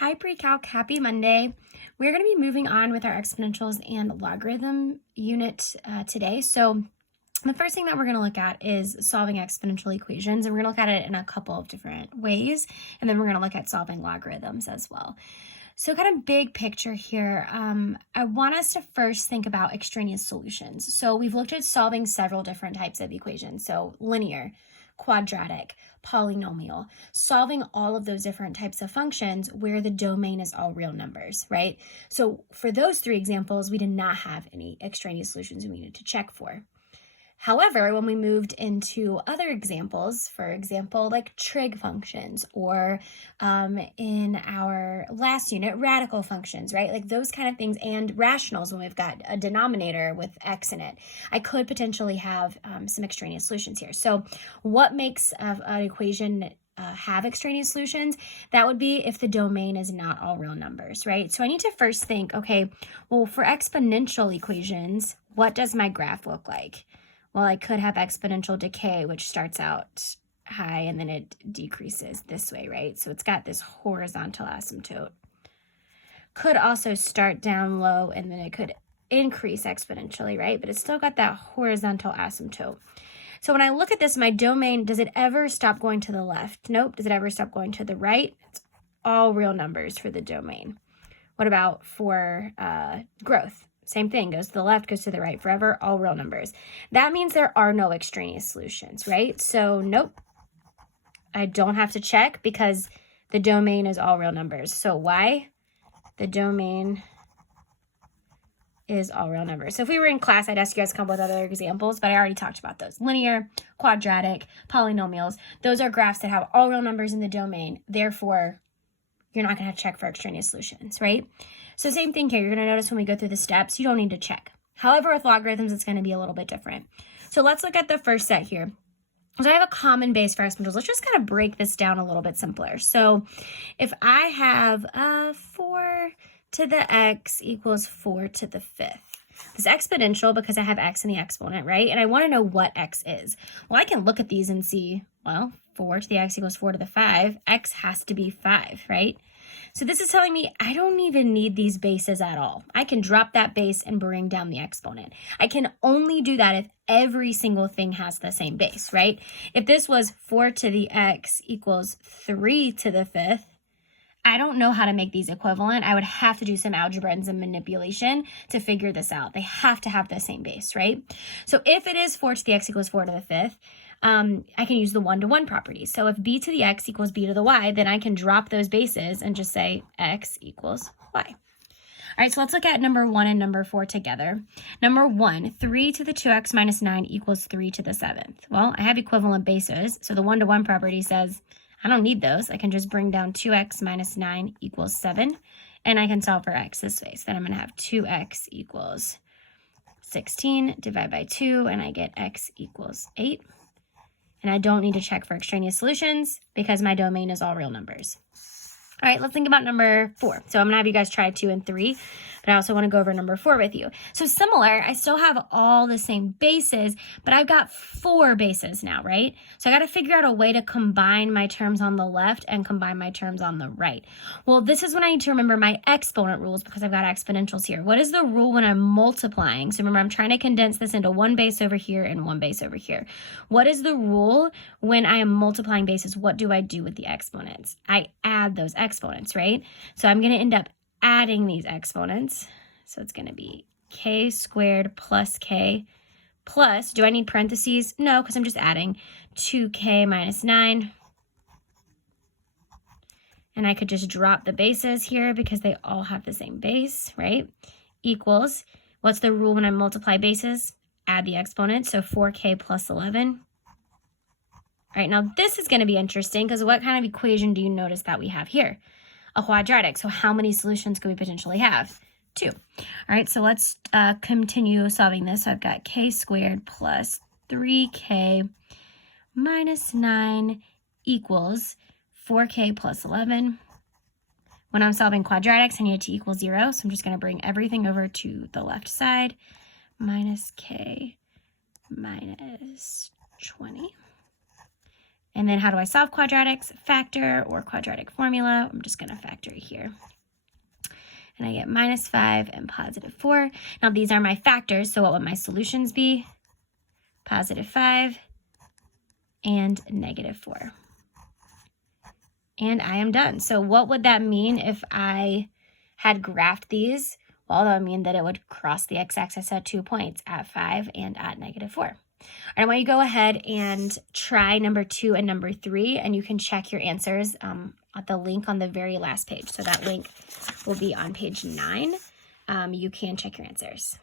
Hi Pre-Calc, happy Monday. We're going to be moving on with our exponentials and logarithm unit today. So the first thing that we're going to look at is solving exponential equations, and we're going to look at it in a couple of different ways, and then we're going to look at solving logarithms as well. So kind of big picture here, I want us to first think about extraneous solutions. So we've looked at solving several different types of equations, so linear, quadratic, polynomial, solving all of those different types of functions where the domain is all real numbers, right? So for those three examples, we did not have any extraneous solutions we needed to check for. However, when we moved into other examples, for example, like trig functions, or in our last unit, radical functions, right? Like those kind of things, and rationals when we've got a denominator with x in it, I could potentially have some extraneous solutions here. So what makes an equation have extraneous solutions? That would be if the domain is not all real numbers, right? So I need to first think, okay, well, for exponential equations, what does my graph look like? Well, I could have exponential decay, which starts out high and then it decreases this way, right? So it's got this horizontal asymptote. Could also start down low and then it could increase exponentially, right? But it's still got that horizontal asymptote. So when I look at this, my domain, does it ever stop going to the left? Nope. Does it ever stop going to the right? It's all real numbers for the domain. What about for growth? Same thing, goes to the left, goes to the right, forever, all real numbers. That means there are no extraneous solutions, right? So nope, I don't have to check because the domain is all real numbers. So why? The domain is all real numbers. So if we were in class, I'd ask you guys to come up with other examples, but I already talked about those. Linear, quadratic, polynomials, those are graphs that have all real numbers in the domain. Therefore, you're not going to have to check for extraneous solutions, right? So same thing here. You're going to notice when we go through the steps, you don't need to check. However, with logarithms, it's going to be a little bit different. So let's look at the first set here. So I have a common base for exponentials. Let's just kind of break this down a little bit simpler. So if I have 4 to the x equals 4 to the 5th. This exponential because I have x in the exponent, right? And I want to know what x is. Well, I can look at these and see, well, 4 to the x equals 4 to the 5. X has to be 5, right? So this is telling me I don't even need these bases at all. I can drop that base and bring down the exponent. I can only do that if every single thing has the same base, right? If this was 4 to the x equals 3 to the 5th, I don't know how to make these equivalent. I would have to do some algebra and some manipulation to figure this out. They have to have the same base, right? So if it is 4 to the x equals 4 to the 5th, I can use the one-to-one property. So if b to the x equals b to the y, then I can drop those bases and just say x equals y. All right, so let's look at number 1 and number 4 together. Number 1, 3 to the 2x minus 9 equals 3 to the 7th. Well, I have equivalent bases, so the one-to-one property says I don't need those. I can just bring down 2x minus 9 equals 7, and I can solve for x this way. So then I'm going to have 2x equals 16, divide by 2, and I get x equals 8. And I don't need to check for extraneous solutions because my domain is all real numbers. All right, let's think about number 4. So I'm going to have you guys try 2 and 3, but I also want to go over number 4 with you. So similar, I still have all the same bases, but I've got 4 bases now, right? So I got to figure out a way to combine my terms on the left and combine my terms on the right. Well, this is when I need to remember my exponent rules because I've got exponentials here. What is the rule when I'm multiplying? So remember, I'm trying to condense this into one base over here and one base over here. What is the rule when I am multiplying bases? What do I do with the exponents? I add those exponents, right? So I'm going to end up adding these exponents. So it's going to be k squared plus k plus, do I need parentheses? No, because I'm just adding 2k minus 9. And I could just drop the bases here because they all have the same base, right? Equals, what's the rule when I multiply bases? Add the exponents, so 4k plus 11. All right, now this is going to be interesting because what kind of equation do you notice that we have here? A quadratic. So how many solutions could we potentially have? 2. All right, so let's continue solving this. So I've got k squared plus 3k minus 9 equals 4k plus 11. When I'm solving quadratics, I need it to equal 0. So I'm just going to bring everything over to the left side. Minus k minus 20. And then how do I solve quadratics? Factor or quadratic formula. I'm just going to factor it here. And I get -5 and +4. Now these are my factors, so what would my solutions be? +5 and -4. And I am done. So what would that mean if I had graphed these? Well, that would mean that it would cross the x-axis at 2 points, at 5 and at -4. I want you to go ahead and try number 2 and number 3, and you can check your answers at the link on the very last page. So that link will be on page 9. You can check your answers.